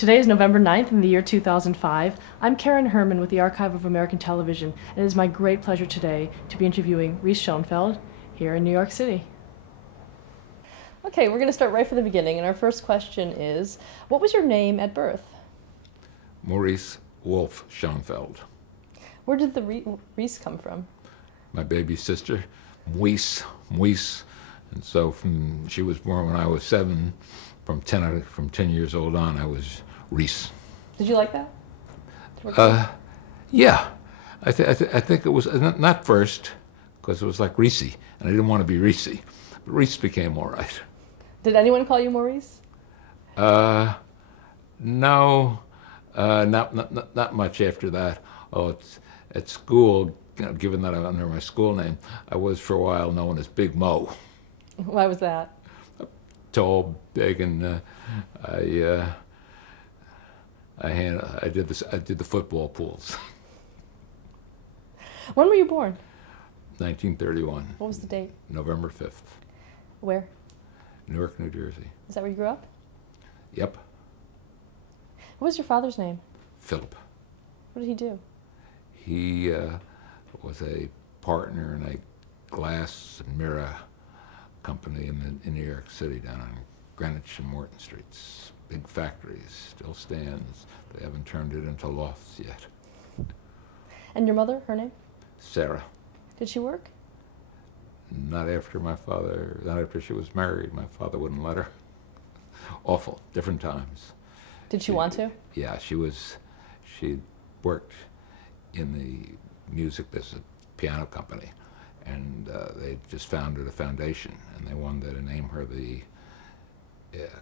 Today is November 9th in the year 2005. I'm Karen Herman with the Archive of American Television, and it is my great pleasure today to be interviewing Reese Schonfeld here in New York City. Okay, we're going to start right from the beginning, and our first question is, what was your name at birth? Maurice Wolf Schonfeld. Where did the Reese come from? My baby sister, Reese. And so she was born when I was 7. From 10 years old on, I was Reese. Did you like that? Yeah. I think it was, not first, because it was like Reese, and I didn't want to be Reese. But Reese became all right. Did anyone call you Maurice? No, not much after that. Oh, at school, given that I'm under my school name, I was for a while known as Big Mo. Why was that? Tall, big, and I did the football pools. When were you born? 1931. What was the date? November 5th. Where? Newark, New Jersey. Is that where you grew up? Yep. What was your father's name? Philip. What did he do? He was a partner in a glass and mirror company in New York City, down on Greenwich and Morton Streets. Big factories, still stands. They haven't turned it into lofts yet. And your mother, her name? Sarah. Did she work? Not after she was married. My father wouldn't let her. Awful, different times. Did she want to? Yeah, she worked in the music business, piano company. And they just founded a foundation, and they wanted to name her the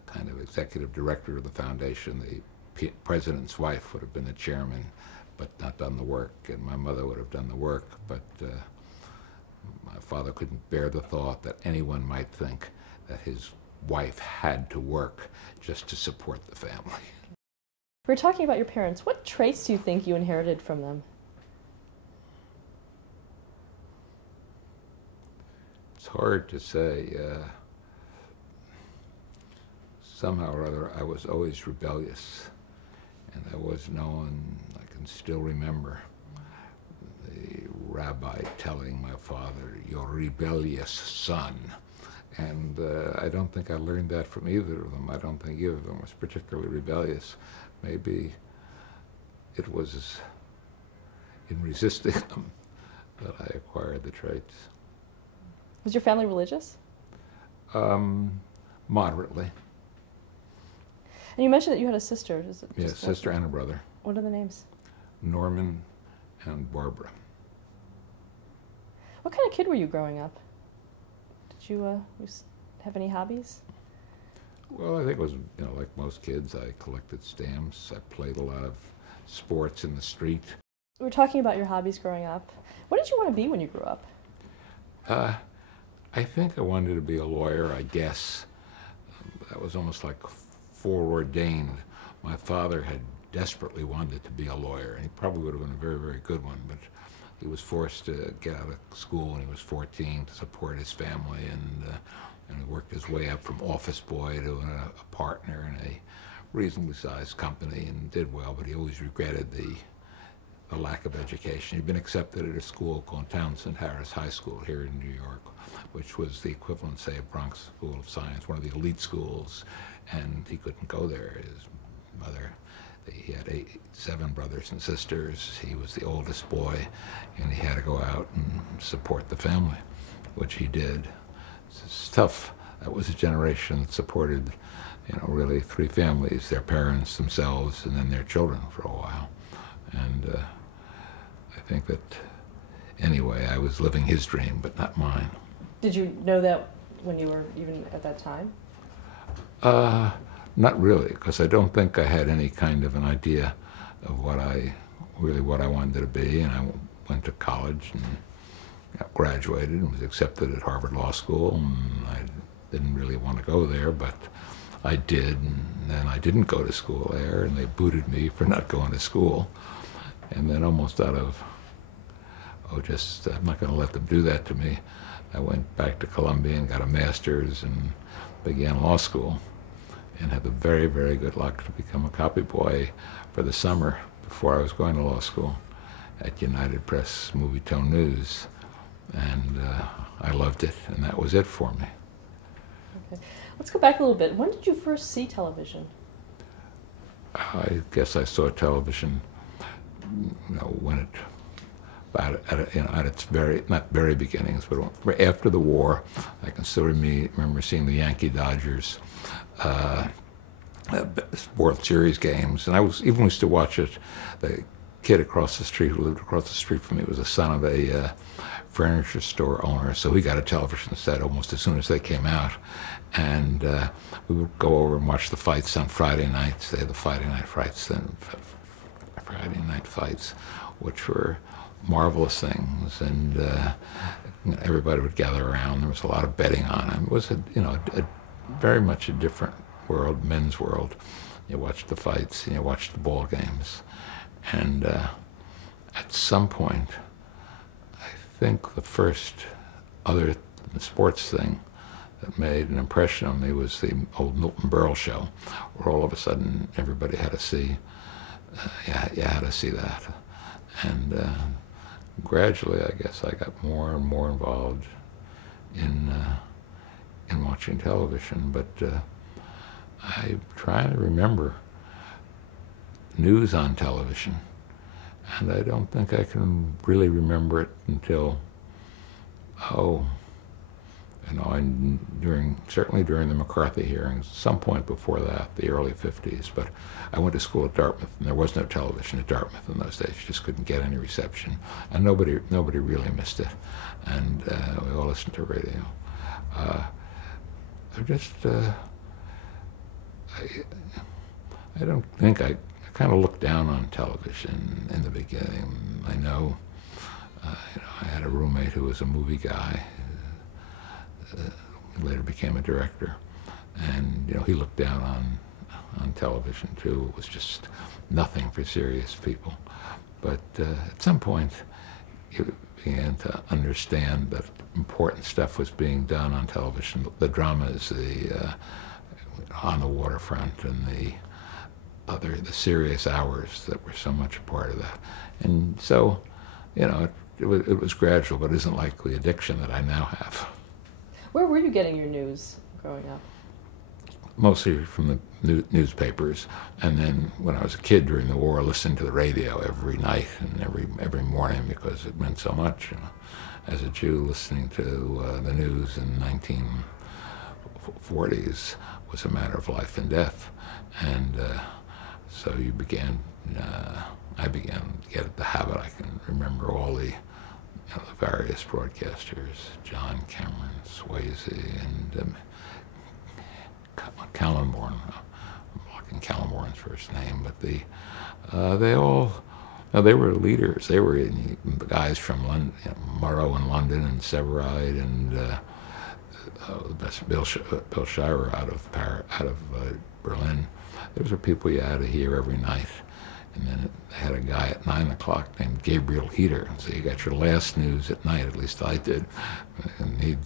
kind of executive director of the foundation. The president's wife would have been the chairman, but not done the work, and my mother would have done the work, but my father couldn't bear the thought that anyone might think that his wife had to work just to support the family. We're talking about your parents. What traits do you think you inherited from them? It's hard to say. Somehow or other, I was always rebellious, and I was known, I can still remember the rabbi telling my father, "You're a rebellious son." And I don't think I learned that from either of them. I don't think either of them was particularly rebellious. Maybe it was in resisting them that I acquired the traits. Was your family religious? Moderately. And you mentioned that you had a sister. Is it Yes, sister and a brother. What are the names? Norman and Barbara. What kind of kid were you growing up? Did you have any hobbies? Well, I think it was, like most kids, I collected stamps. I played a lot of sports in the street. We were talking about your hobbies growing up. What did you want to be when you grew up? I think I wanted to be a lawyer, I guess. That was almost like foreordained. My father had desperately wanted to be a lawyer, and he probably would have been a very, very good one, but he was forced to get out of school when he was 14 to support his family, and he worked his way up from office boy to a partner in a reasonably sized company and did well, but he always regretted the lack of education. He'd been accepted at a school called Townsend Harris High School here in New York, which was the equivalent, say, of Bronx School of Science, one of the elite schools, and he couldn't go there. His mother, he had 7 brothers and sisters. He was the oldest boy, and he had to go out and support the family, which he did. It's tough. That was a generation that supported, really 3 families, their parents, themselves, and then their children for a while. And I think that, anyway, I was living his dream, but not mine. Did you know that when you were even at that time? Not really, because I don't think I had any kind of an idea of what I wanted to be, and I went to college and graduated and was accepted at Harvard Law School, and I didn't really want to go there, but I did, and then I didn't go to school there, and they booted me for not going to school. And then almost out of, I'm not going to let them do that to me, I went back to Columbia and got a master's and began law school. and had the very, very good luck to become a copy boy for the summer before I was going to law school at United Press Movietone News. And I loved it, and that was it for me. Okay. Let's go back a little bit. When did you first see television? I guess I saw television, when it, at its very, not very beginnings, but after the war. I can still remember seeing the Yankee-Dodgers World Series games, and I even used to watch it. The kid across the street who lived across the street from me was the son of a furniture store owner, so he got a television set almost as soon as they came out, and we would go over and watch the fights on Friday nights. They had the Friday night fights, which were marvelous things, and everybody would gather around. There was a lot of betting on them. It was very much a different world, men's world. You watched the fights, and you watched the ball games, and at some point, I think the first other than the sports thing that made an impression on me was the old Milton Berle show, where all of a sudden everybody had to see, you had to see that. And gradually, I guess, I got more and more involved in watching television, but I'm trying to remember news on television, and I don't think I can really remember it until, certainly during the McCarthy hearings, some point before that, the early 50s. But I went to school at Dartmouth, and there was no television at Dartmouth in those days. You just couldn't get any reception, and nobody really missed it. And we all listened to radio. I don't think I kind of looked down on television in the beginning. I know, I had a roommate who was a movie guy. Later became a director, and he looked down on television too. It was just nothing for serious people. But at some point, you began to understand that important stuff was being done on television. The dramas, the On the Waterfront, and the serious hours that were so much a part of that. And so, it was gradual, but it isn't like the addiction that I now have. Where were you getting your news growing up? Mostly from the newspapers, and then when I was a kid during the war, I listened to the radio every night and every morning because it meant so much. As a Jew, listening to the news in 1940s was a matter of life and death, and so I began to get the habit. I can remember all the various broadcasters, John Cameron, Swayze, and Callenborn. I'm blocking Callenborn's first name, but they were leaders. They were the guys from London, Morrow in London, and Severide, and the best Bill Shirer out of Berlin. Those were people you had to hear every night. And then they had a guy at 9 o'clock named Gabriel Heater. So you got your last news at night, at least I did. And he'd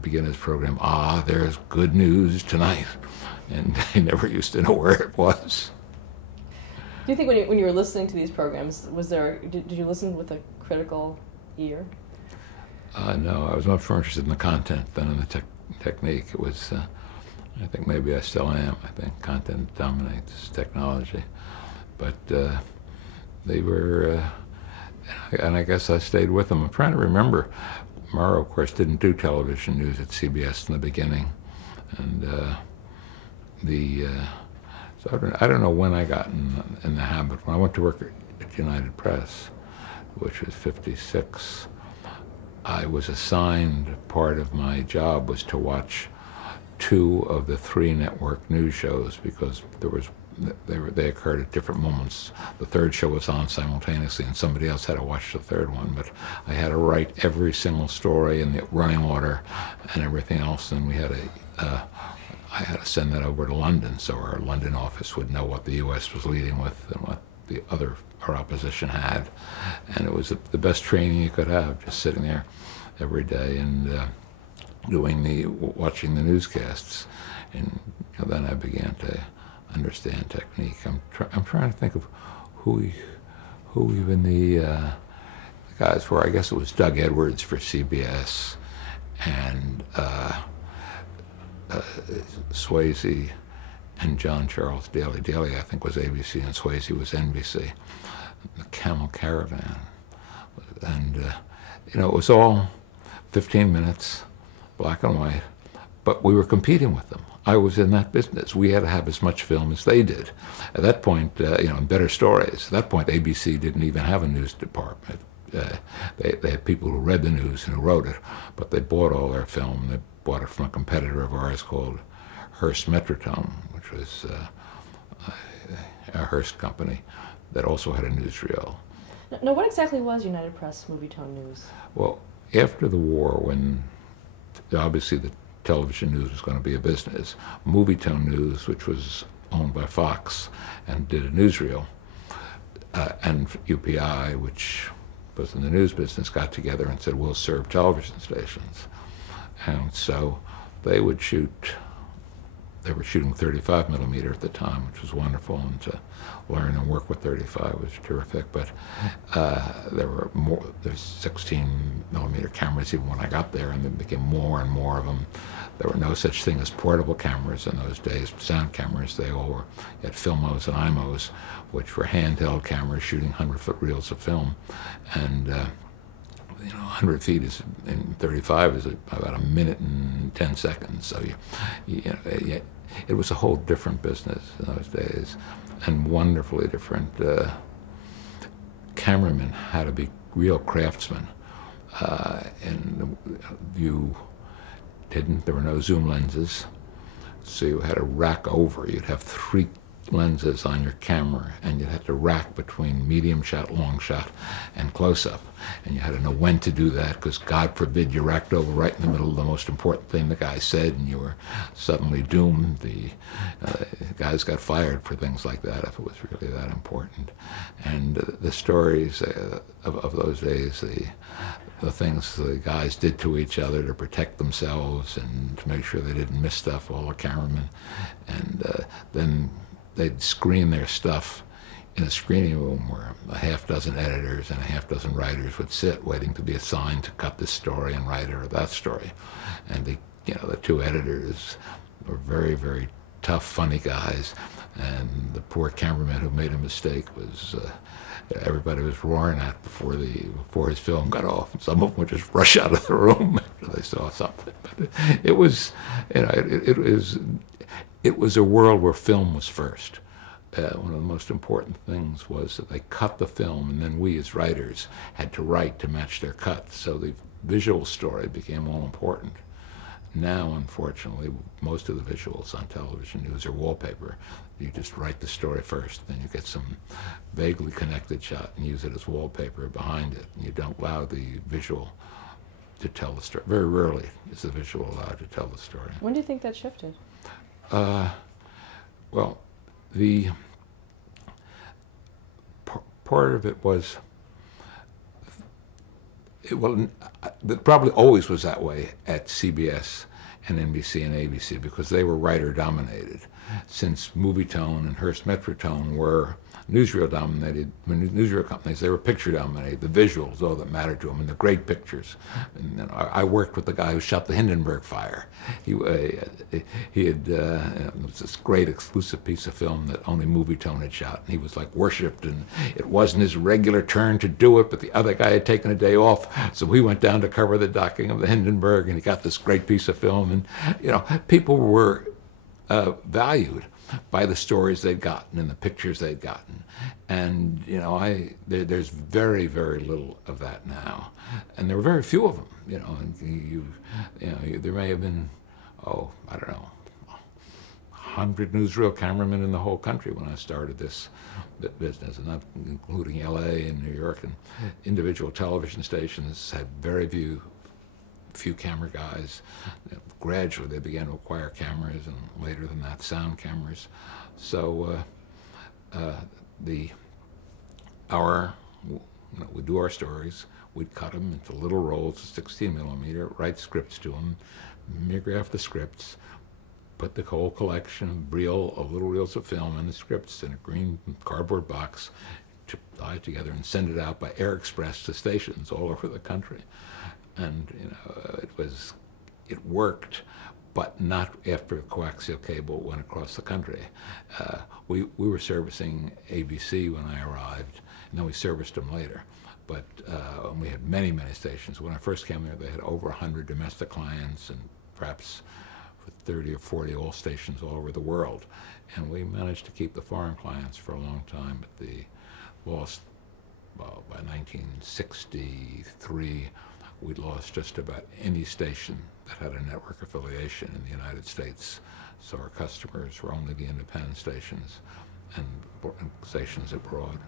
begin his program, there's good news tonight. And I never used to know where it was. Do you think when you were listening to these programs, did you listen with a critical ear? No, I was much more interested in the content than in the technique. It was, I think maybe I still am. I think content dominates technology. But they were, and I guess I stayed with them. I'm trying to remember. Morrow, of course, didn't do television news at CBS in the beginning, and so I don't know when I got in the habit. When I went to work at United Press, which was '56, I was assigned, part of my job was to watch 2 of the 3 network news shows, because they occurred at different moments. The 3rd show was on simultaneously, and somebody else had to watch the 3rd one. But I had to write every single story in the running order and everything else, and I had to send that over to London, so our London office would know what the U.S. was leading with and what our opposition had. And it was the best training you could have, just sitting there every day. And watching the newscasts, and then I began to understand technique. I'm trying to think of who even the guys were. I guess it was Doug Edwards for CBS, and Swayze and John Charles Daly. Daly, I think, was ABC, and Swayze was NBC. The Camel Caravan, and it was all 15 minutes, black and white, but we were competing with them. I was in that business. We had to have as much film as they did. At that point, better stories. At that point, ABC didn't even have a news department. They had people who read the news and who wrote it, but they bought all their film. They bought it from a competitor of ours called Hearst Metrotome, which was a Hearst company that also had a newsreel. Now, what exactly was United Press Movietone News? Well, after the war, when obviously the television news was going to be a business, Movietone News, which was owned by Fox and did a newsreel, and UPI, which was in the news business, got together and said, we'll serve television stations. And so they would shoot, they were shooting 35 millimeter at the time, which was wonderful, and to learn and work with 35 was terrific. But there's 16 millimeter cameras even when I got there, and there became more and more of them. There were no such thing as portable cameras in those days, sound cameras. They all were, you had Filmos and IMOs, which were handheld cameras shooting 100-foot reels of film. And 100 feet is in 35 is about a minute and 10 seconds. So it was a whole different business in those days, and wonderfully different. Cameramen had to be real craftsmen, and there were no zoom lenses, so you had to rack over. You'd have 3 lenses on your camera, and you had to rack between medium shot, long shot, and close-up. And you had to know when to do that, because God forbid you racked over right in the middle of the most important thing the guy said, and you were suddenly doomed. The guys got fired for things like that if it was really that important. And the stories of those days, the things the guys did to each other to protect themselves and to make sure they didn't miss stuff, all the cameramen, and then they'd screen their stuff in a screening room where a half-dozen editors and a half-dozen writers would sit waiting to be assigned to cut this story and write it or that story. And the 2 editors were very, very tough, funny guys, and the poor cameraman who made a mistake was everybody was roaring at before his film got off. And some of them would just rush out of the room after they saw something. But it was, it was a world where film was first. One of the most important things was that they cut the film, and then we as writers had to write to match their cut. So the visual story became all important. Now, unfortunately, most of the visuals on television news are wallpaper. You just write the story first, then you get some vaguely connected shot and use it as wallpaper behind it. And you don't allow the visual to tell the story. Very rarely is the visual allowed to tell the story. When do you think that shifted? Well, the part of it was, it probably always was that way at CBS and NBC and ABC, because they were writer-dominated. Since Movietone and Hearst Metrotome were newsreel-dominated, newsreel companies, they were picture-dominated. The visuals, all that mattered to them, and the great pictures. And I worked with the guy who shot the Hindenburg fire. He had it was this great exclusive piece of film that only Movietone had shot, and he was like worshipped, and it wasn't his regular turn to do it, but the other guy had taken a day off, so we went down to cover the docking of the Hindenburg, and he got this great piece of film, and people were valued by the stories they'd gotten and the pictures they'd gotten. And, there's very, very little of that now. And there were very few of them, and there may have been, I don't know, 100 newsreel cameramen in the whole country when I started this business, and not including LA and New York. And individual television stations had very few camera guys. Gradually they began to acquire cameras, and later than that sound cameras. So we do our stories, We'd cut them into little rolls of 16 millimeter, write scripts to them, mimeograph the scripts, put the whole collection of little reels of film and the scripts in a green cardboard box, to tie it together and send it out by air express to stations all over the country. And it worked, but not after coaxial cable went across the country. We were servicing ABC when I arrived, and then we serviced them later. But we had many, many stations. When I first came there, they had over 100 domestic clients and perhaps 30 or 40 all stations all over the world. And we managed to keep the foreign clients for a long time, but they lost, well, by 1963, we'd lost just about any station that had a network affiliation in the United States. So our customers were only the independent stations and stations abroad.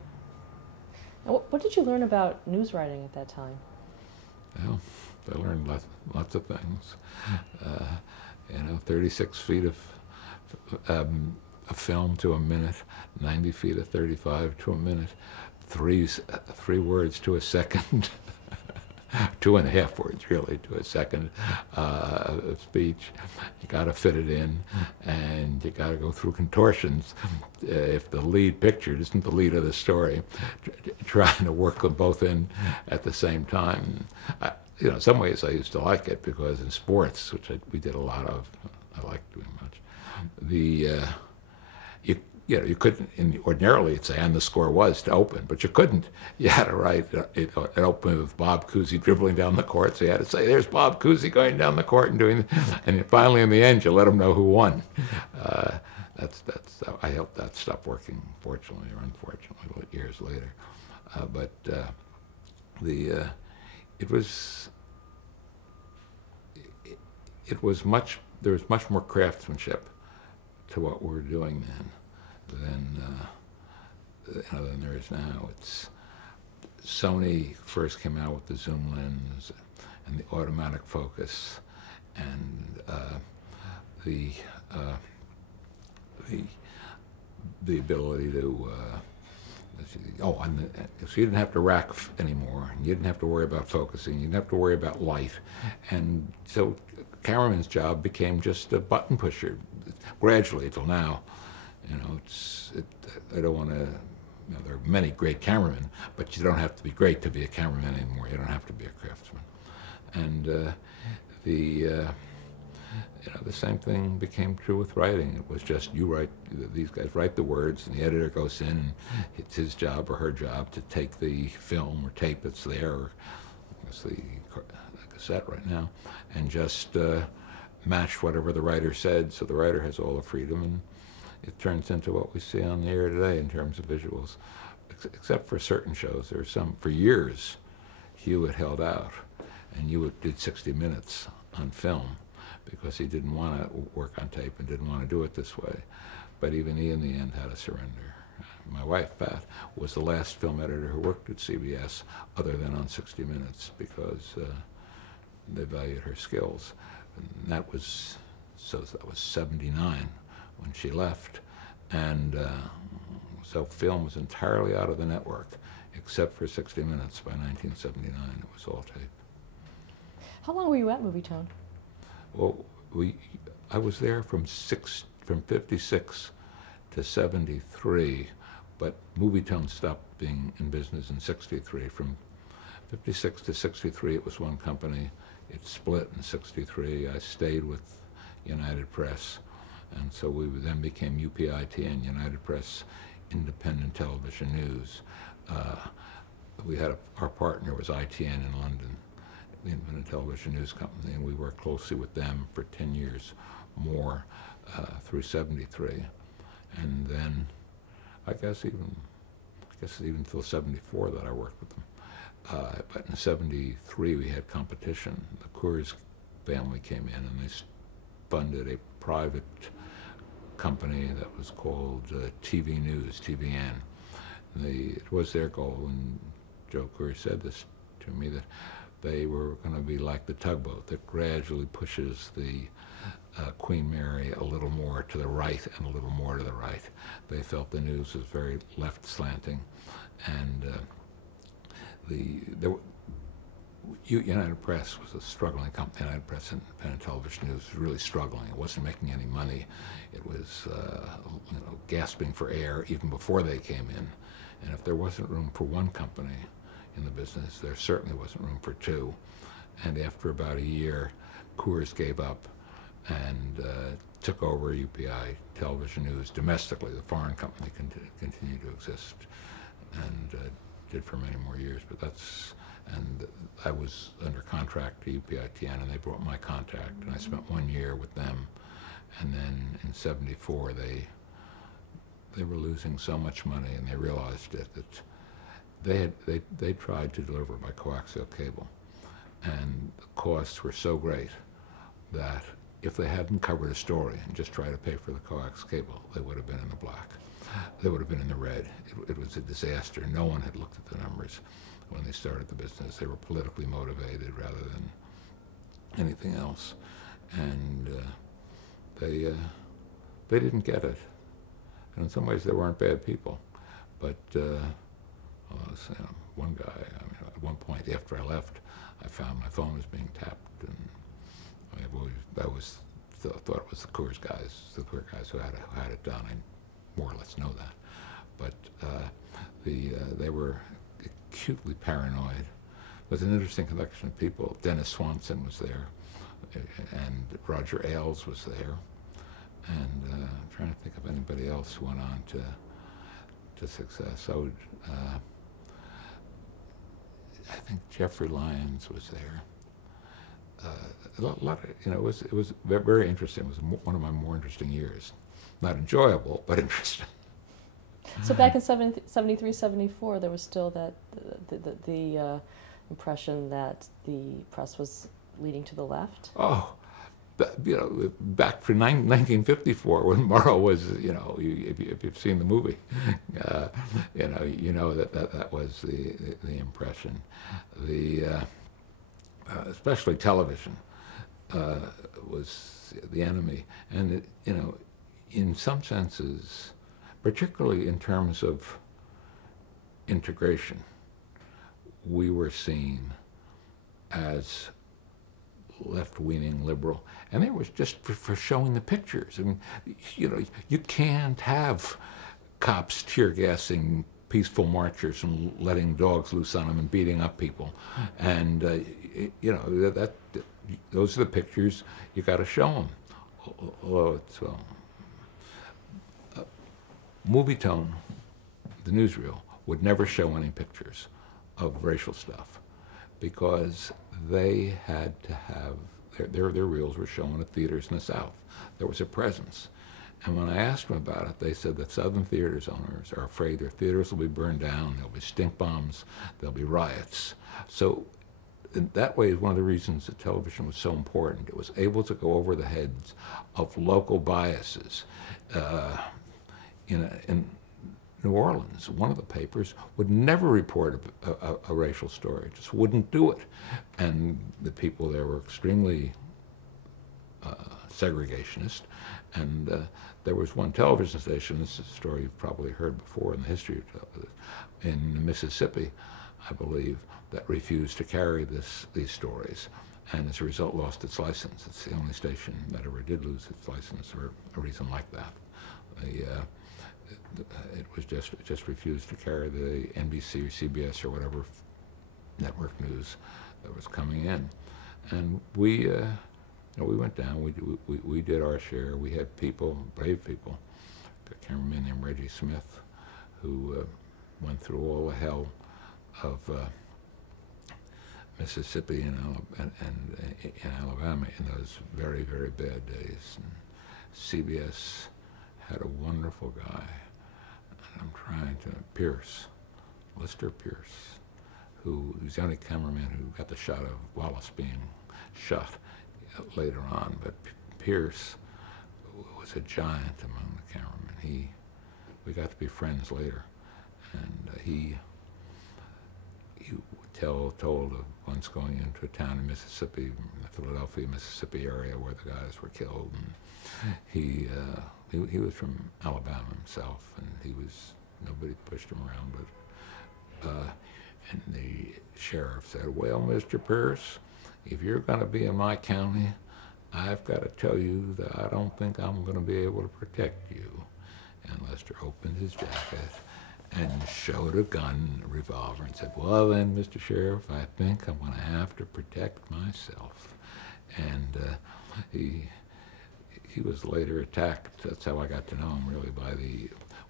Now, what did you learn about news writing at that time? Well, I learned lots of things. 36 feet of film to a minute, 90 feet of 35 to a minute, three words to a second, 2.5 words really to a second of speech. You got to fit it in, and you got to go through contortions. If the lead picture isn't the lead of the story, trying to work them both in at the same time. In some ways I used to like it, because in sports, which we did a lot of, I liked doing much. You couldn't, ordinarily you'd say, and the score was to open, but you couldn't. You had to write it open with Bob Cousy dribbling down the court, so you had to say, there's Bob Cousy going down the court and doing, and finally in the end you let them know who won. I hope that stopped working, fortunately or unfortunately, years later. There was much more craftsmanship to what we were doing then than there is now. Sony first came out with the zoom lens and the automatic focus, and the ability to so you didn't have to rack anymore, and you didn't have to worry about focusing, you didn't have to worry about light, and so cameraman's job became just a button pusher, gradually till now. I don't want to. There are many great cameramen, but you don't have to be great to be a cameraman anymore. You don't have to be a craftsman, and the same thing became true with writing. It was just these guys write the words, and the editor goes in, and it's his job or her job to take the film or tape that's there, or it's the cassette right now, and just match whatever the writer said, so the writer has all the freedom, and it turns into what we see on the air today in terms of visuals. Except for certain shows. There are some, for years, Hewitt held out, and Hewitt did 60 minutes on film, because he didn't want to work on tape and didn't want to do it this way. But even he, in the end, had to surrender. My wife, Pat, was the last film editor who worked at CBS other than on 60 Minutes, because they valued her skills. And that was 79 when she left. And so film was entirely out of the network, except for 60 Minutes by 1979. It was all tape. How long were you at Movietone? Well, I was there from 56 to 73, but Movietone stopped being in business in 63. From 56 to 63, it was one company. It split in 63. I stayed with United Press, and so we then became UPITN, United Press Independent Television News. Our partner was ITN in London, the Independent Television News Company, and we worked closely with them for 10 years more through 73. And then I guess even until 74 that I worked with them. But in 73 we had competition. The Coors family came in, and they funded a private company that was called TV News, TVN. It was their goal, and Joe Coors said this to me, that they were going to be like the tugboat that gradually pushes the Queen Mary a little more to the right and a little more to the right. They felt the news was very left slanting, and United Press was a struggling company. United Press Independent Television News was really struggling. It wasn't making any money. It was gasping for air even before they came in. And if there wasn't room for one company in the business, there certainly wasn't room for two. And after about a year, Coors gave up and took over UPI Television News domestically. The foreign company continued to exist and did for many more years. But and I was under contract to UPITN, and they brought my contact, and I spent 1 year with them. And then in '74, they were losing so much money, and they realized that they tried to deliver by coaxial cable, and the costs were so great that if they hadn't covered a story and just tried to pay for the coax cable, they would have been in the black. They would have been in the red. It was a disaster. No one had looked at the numbers when they started the business. They were politically motivated rather than anything else, and they didn't get it. And in some ways, they weren't bad people, but one guy. I mean, at one point after I left, I found my phone was being tapped, and I always thought it was the Coors guys who had it done. I more or less know that, but they were acutely paranoid. It was an interesting collection of people. Dennis Swanson was there, and Roger Ailes was there, and I'm trying to think of anybody else who went on to success. I think Jeffrey Lyons was there. A lot of, it was very interesting. It was one of my more interesting years. Not enjoyable, but interesting. So back in 73, 74, there was still that the impression that the press was leading to the left? Oh, back for 1954, when Morrow was, if you've seen the movie, that was the impression. Especially television was the enemy, and in some senses, particularly in terms of integration, we were seen as left-leaning liberal, and it was just for showing the pictures. I mean, you can't have cops tear gassing peaceful marchers and letting dogs loose on them and beating up people, and those are the pictures you got to show them. Although it's Movie Tone, the newsreel, would never show any pictures of racial stuff because they had to have their reels were shown at theaters in the South. There was a presence. And when I asked them about it, they said that Southern theaters owners are afraid their theaters will be burned down, there'll be stink bombs, there'll be riots. So in that way is one of the reasons that television was so important. It was able to go over the heads of local biases. In New Orleans, one of the papers would never report a racial story, just wouldn't do it. And the people there were extremely segregationist. And there was one television station, this is a story you've probably heard before in the history of television, in Mississippi, I believe, that refused to carry these stories, and as a result lost its license. It's the only station that ever did lose its license for a reason like that. It was just refused to carry the NBC or CBS or whatever network news that was coming in, and we went down. We did our share. We had people, brave people, a cameraman named Reggie Smith, who went through all the hell of Mississippi and in Alabama in those very, very bad days. And CBS had a wonderful guy. I'm trying to, Lister Pierce, who was the only cameraman who got the shot of Wallace being shot later on. But Pierce was a giant among the cameramen. We got to be friends later, and he told of once going into a town in Mississippi, the Philadelphia, Mississippi area where the guys were killed, and he was from Alabama himself, and nobody pushed him around, but And the sheriff said, "Well, Mr. Pierce, if you're going to be in my county, I've got to tell you that I don't think I'm going to be able to protect you." And Lester opened his jacket and showed a gun, a revolver, and said, "Well then, Mr. Sheriff, I think I'm going to have to protect myself." And he was later attacked. That's how I got to know him, really, by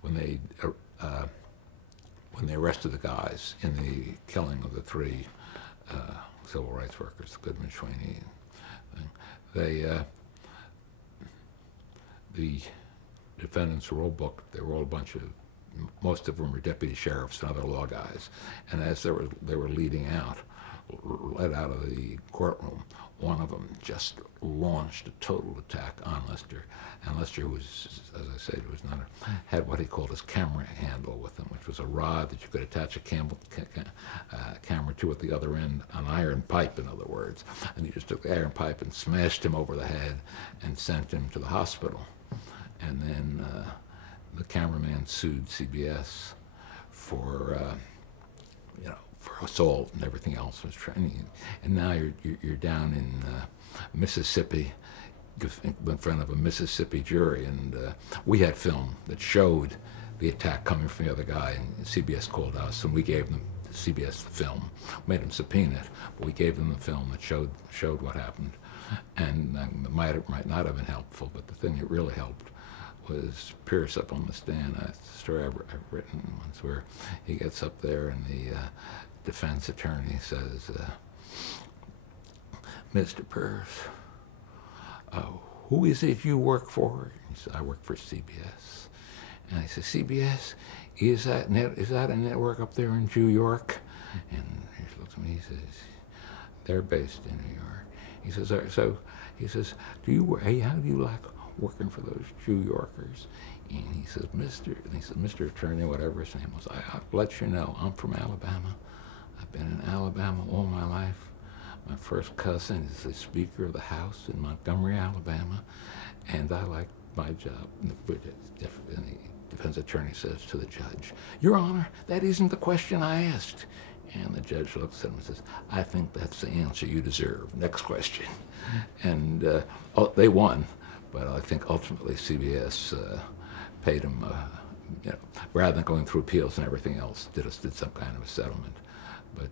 when they arrested the guys in the killing of the three civil rights workers, Goodman, Sweeney. The defendants were all booked. They were all a bunch of, most of them were deputy sheriffs and other law guys. And as they were led out of the courtroom, one of them just launched a total attack on Lester. And Lester was, as I said, had what he called his camera handle with him, which was a rod that you could attach a camera to at the other end, an iron pipe, in other words. And he just took the iron pipe and smashed him over the head and sent him to the hospital. And then the cameraman sued CBS for for assault and everything else. And now you're down in Mississippi in front of a Mississippi jury, and we had film that showed the attack coming from the other guy, and CBS called us, and we gave them CBS the film, made them subpoena it, but we gave them the film that showed what happened. And it might not have been helpful, but the thing that really helped was Pierce up on the stand. That's a story I've written once, where he gets up there and the defense attorney says, "Mr. Pierce, who is it you work for?" He said, "I work for CBS." And I said, "CBS, is that a network up there in New York?" And he looks at me, he says, "They're based in New York." He says, how do you like working for those New Yorkers?" And he says, "Mr. Attorney," whatever his name was, "I'll let you know, I'm from Alabama. I've been in Alabama all my life. My first cousin is the Speaker of the House in Montgomery, Alabama, and I like my job." And the defense attorney says to the judge, "Your Honor, that isn't the question I asked." And the judge looks at him and says, "I think that's the answer you deserve. Next question." And they won, but I think ultimately CBS paid him, rather than going through appeals and everything else, did some kind of a settlement. But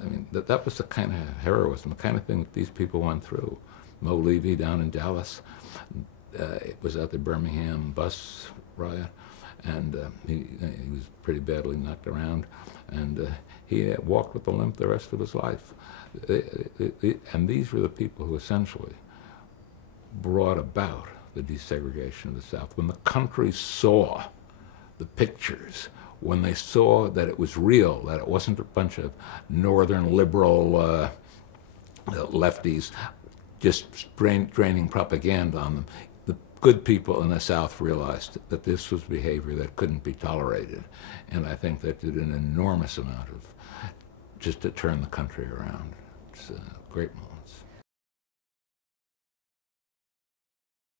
I mean, that was the kind of heroism, the kind of thing that these people went through. Mo Levy down in Dallas, it was at the Birmingham bus riot, and he was pretty badly knocked around, and he walked with a limp the rest of his life. And these were the people who essentially brought about the desegregation of the South. When the country saw the pictures, when they saw that it was real, that it wasn't a bunch of northern liberal lefties just draining propaganda on them, the good people in the South realized that this was behavior that couldn't be tolerated. And I think that did an enormous amount of just to turn the country around. It's a great moment.